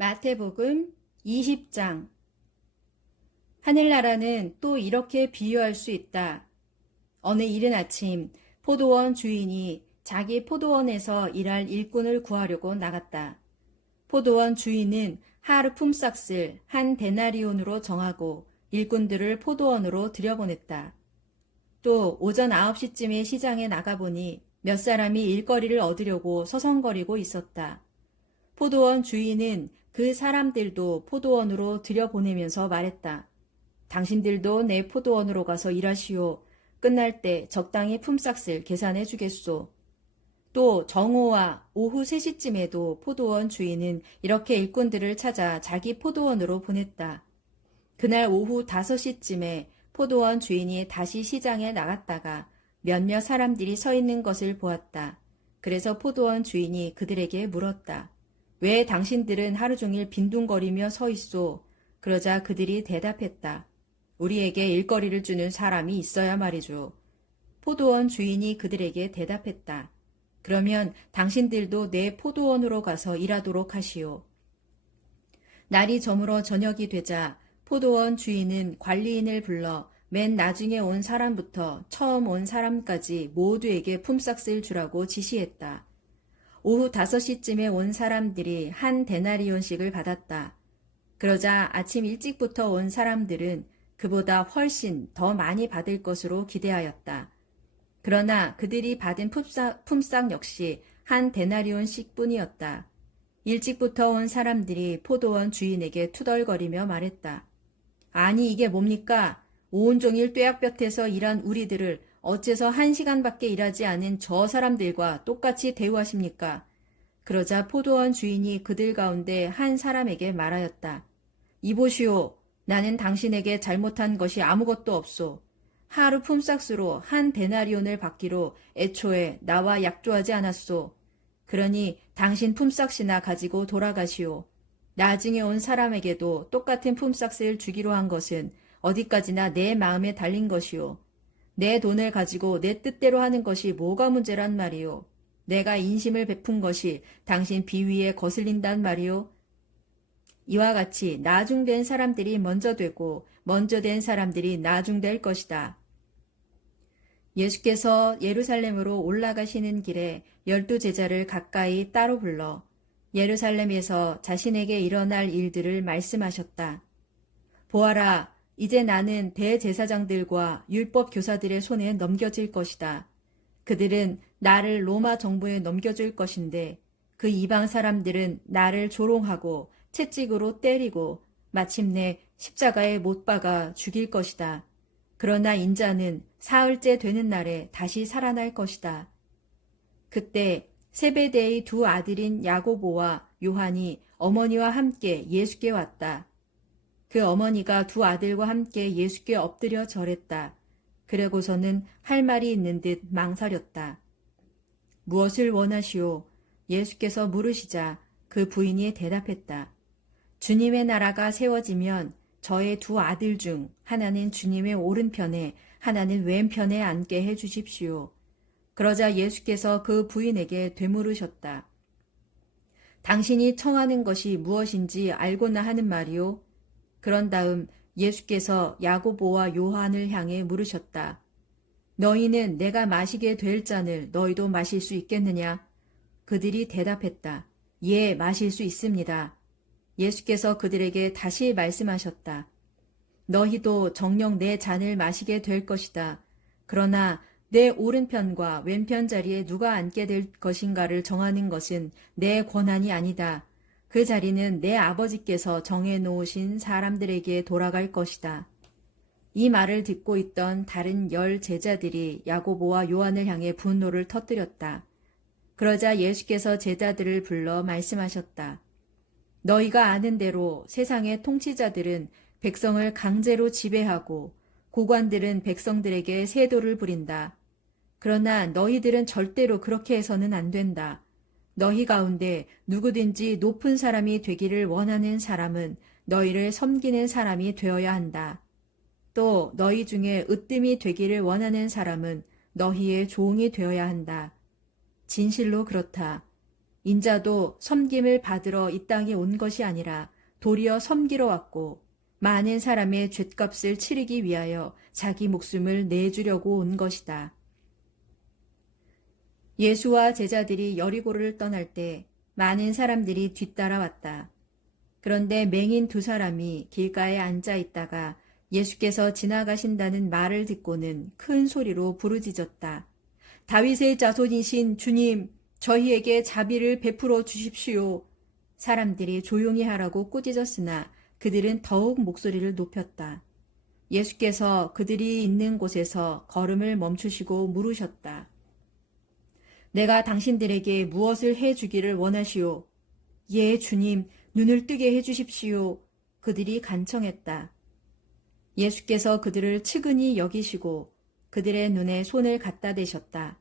마태복음 20장. 하늘나라는 또 이렇게 비유할 수 있다. 어느 이른 아침 포도원 주인이 자기 포도원에서 일할 일꾼을 구하려고 나갔다. 포도원 주인은 하루 품삯을 한 데나리온으로 정하고 일꾼들을 포도원으로 들여보냈다. 또 오전 9시쯤에 시장에 나가보니 몇 사람이 일거리를 얻으려고 서성거리고 있었다. 포도원 주인은 그 사람들도 포도원으로 들여보내면서 말했다. 당신들도 내 포도원으로 가서 일하시오. 끝날 때 적당히 품삯을 계산해 주겠소. 또 정오와 오후 3시쯤에도 포도원 주인은 이렇게 일꾼들을 찾아 자기 포도원으로 보냈다. 그날 오후 5시쯤에 포도원 주인이 다시 시장에 나갔다가 몇몇 사람들이 서 있는 것을 보았다. 그래서 포도원 주인이 그들에게 물었다. 왜 당신들은 하루 종일 빈둥거리며 서 있소? 그러자 그들이 대답했다. 우리에게 일거리를 주는 사람이 있어야 말이죠. 포도원 주인이 그들에게 대답했다. 그러면 당신들도 내 포도원으로 가서 일하도록 하시오. 날이 저물어 저녁이 되자 포도원 주인은 관리인을 불러 맨 나중에 온 사람부터 처음 온 사람까지 모두에게 품삯을 주라고 지시했다. 오후 5시쯤에 온 사람들이 한 데나리온씩을 받았다. 그러자 아침 일찍부터 온 사람들은 그보다 훨씬 더 많이 받을 것으로 기대하였다. 그러나 그들이 받은 품삯 역시 한 데나리온씩 뿐이었다. 일찍부터 온 사람들이 포도원 주인에게 투덜거리며 말했다. 아니 이게 뭡니까? 온종일 뙤약볕에서 일한 우리들을 어째서 1시간밖에 일하지 않은 저 사람들과 똑같이 대우하십니까? 그러자 포도원 주인이 그들 가운데 한 사람에게 말하였다. 이보시오. 나는 당신에게 잘못한 것이 아무것도 없소. 하루 품삯으로 한 데나리온을 받기로 애초에 나와 약조하지 않았소. 그러니 당신 품삯이나 가지고 돌아가시오. 나중에 온 사람에게도 똑같은 품삯을 주기로 한 것은 어디까지나 내 마음에 달린 것이오. 내 돈을 가지고 내 뜻대로 하는 것이 뭐가 문제란 말이오. 내가 인심을 베푼 것이 당신 비위에 거슬린단 말이오. 이와 같이 나중된 사람들이 먼저 되고 먼저 된 사람들이 나중될 것이다. 예수께서 예루살렘으로 올라가시는 길에 12제자를 가까이 따로 불러 예루살렘에서 자신에게 일어날 일들을 말씀하셨다. 보아라, 이제 나는 대제사장들과 율법 교사들의 손에 넘겨질 것이다. 그들은 나를 로마 정부에 넘겨줄 것인데 그 이방 사람들은 나를 조롱하고 채찍으로 때리고 마침내 십자가에 못 박아 죽일 것이다. 그러나 인자는 사흘째 되는 날에 다시 살아날 것이다. 그때 세베대의 두 아들인 야고보와 요한이 어머니와 함께 예수께 왔다. 그 어머니가 두 아들과 함께 예수께 엎드려 절했다. 그러고서는 할 말이 있는 듯 망설였다. 무엇을 원하시오? 예수께서 물으시자 그 부인이 대답했다. 주님의 나라가 세워지면 저의 두 아들 중 하나는 주님의 오른편에 하나는 왼편에 앉게 해 주십시오. 그러자 예수께서 그 부인에게 되물으셨다. 당신이 청하는 것이 무엇인지 알고나 하는 말이오? 그런 다음 예수께서 야고보와 요한을 향해 물으셨다. 너희는 내가 마시게 될 잔을 너희도 마실 수 있겠느냐? 그들이 대답했다. 예, 마실 수 있습니다. 예수께서 그들에게 다시 말씀하셨다. 너희도 정녕 내 잔을 마시게 될 것이다. 그러나 내 오른편과 왼편 자리에 누가 앉게 될 것인가를 정하는 것은 내 권한이 아니다. 그 자리는 내 아버지께서 정해놓으신 사람들에게 돌아갈 것이다. 이 말을 듣고 있던 다른 10 제자들이 야고보와 요한을 향해 분노를 터뜨렸다. 그러자 예수께서 제자들을 불러 말씀하셨다. 너희가 아는 대로 세상의 통치자들은 백성을 강제로 지배하고 고관들은 백성들에게 세도를 부린다. 그러나 너희들은 절대로 그렇게 해서는 안 된다. 너희 가운데 누구든지 높은 사람이 되기를 원하는 사람은 너희를 섬기는 사람이 되어야 한다. 또 너희 중에 으뜸이 되기를 원하는 사람은 너희의 종이 되어야 한다. 진실로 그렇다. 인자도 섬김을 받으러 이 땅에 온 것이 아니라 도리어 섬기러 왔고 많은 사람의 죗값을 치르기 위하여 자기 목숨을 내주려고 온 것이다. 예수와 제자들이 여리고를 떠날 때 많은 사람들이 뒤따라왔다. 그런데 맹인 두 사람이 길가에 앉아 있다가 예수께서 지나가신다는 말을 듣고는 큰 소리로 부르짖었다. 다윗의 자손이신 주님, 저희에게 자비를 베풀어 주십시오. 사람들이 조용히 하라고 꾸짖었으나 그들은 더욱 목소리를 높였다. 예수께서 그들이 있는 곳에서 걸음을 멈추시고 물으셨다. 내가 당신들에게 무엇을 해 주기를 원하시오? 예, 주님, 눈을 뜨게 해 주십시오. 그들이 간청했다. 예수께서 그들을 측은히 여기시고 그들의 눈에 손을 갖다 대셨다.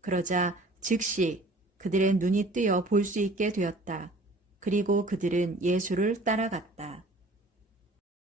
그러자 즉시 그들의 눈이 뜨여 볼 수 있게 되었다. 그리고 그들은 예수를 따라갔다.